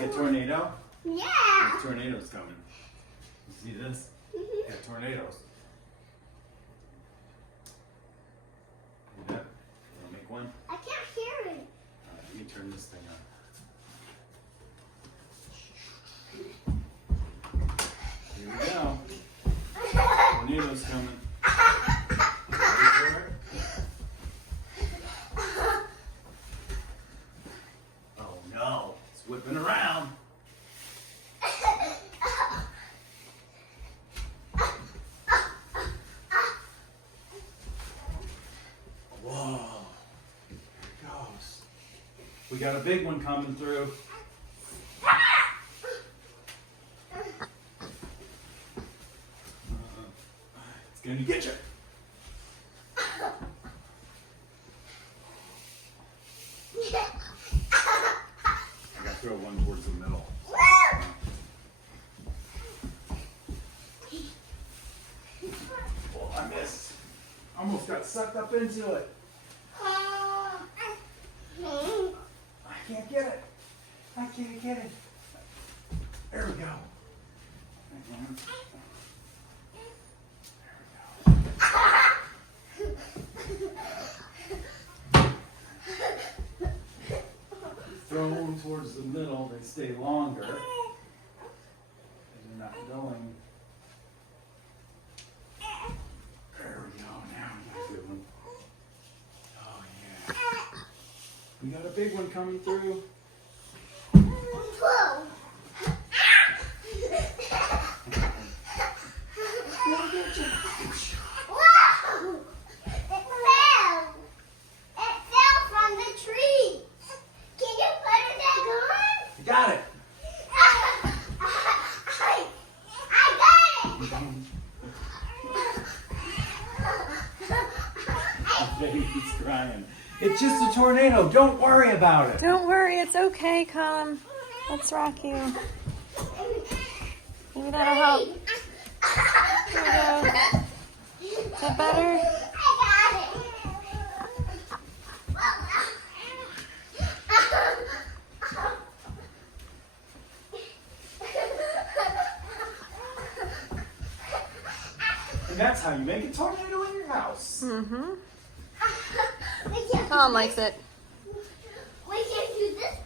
like a tornado? Yeah. A tornado's coming. You see this? Yeah, tornadoes. See that? You wanna make one? I can't hear it. Alright, let me turn this thing on. Here we go. Tornado's coming. Ready for it? Oh no, it's whipping around. Whoa, here it goes. We got a big one coming through. It's gonna get you. I gotta throw one towards the middle. Oh, I missed. Almost got sucked up into it. I can't get it. I can't get it. There we go. Throw them towards the middle, they stay longer. And they're not going. There we go, now we got a good one. Oh yeah. We got a big one coming through. Whoa. Whoa. It fell. It fell from the tree. Can you put it back on? You got it. I got it. Baby's crying. It's just a tornado. Don't worry about it. Don't worry, it's okay, Colin. Let's rock you. Maybe that'll help. Here we go. Is that better? I got And that's how you make a tornado in your house. Mm-hmm. it. Colin likes it.